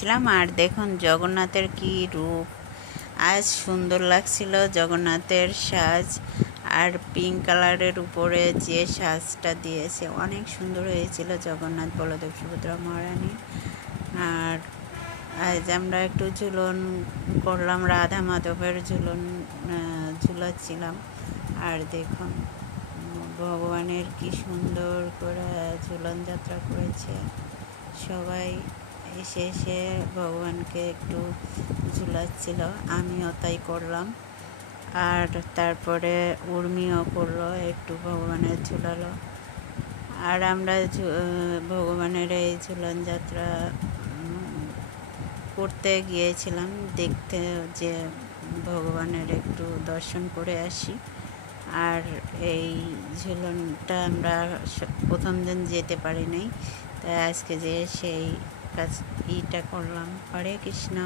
ছিলাম। আর দেখুন জগন্নাথের কি রূপ, আজ সুন্দর লাগছিল জগন্নাথের সাজ। আর পিঙ্ক কালারের উপরে যে সাজটা দিয়েছে অনেক সুন্দর হয়েছিল জগন্নাথ বলদেব সুভদ্রা মহারানী। আর আজ আমরা একটু ঝুলন করলাম, রাধা মাধবের ঝুলন ঝুলাচ্ছিলাম। আর দেখুন ভগবানের কি সুন্দর করে ঝুলন যাত্রা করেছে। সবাই এসে এসে ভগবানকে একটু ঝুলাচ্ছিল, আমিও তাই করলাম। আর তারপরে উর্মিও করলো, একটু ভগবানের ঝুলালো। আর আমরা ভগবানের এই ঝুলন যাত্রা করতে গিয়েছিলাম, দেখতে যে ভগবানের একটু দর্শন করে আসি। আর এই ঝুলনটা আমরা প্রথম দিন যেতে পারি নাই, তাই আজকে যে সেই কাজ করলাম। হরে কৃষ্ণ।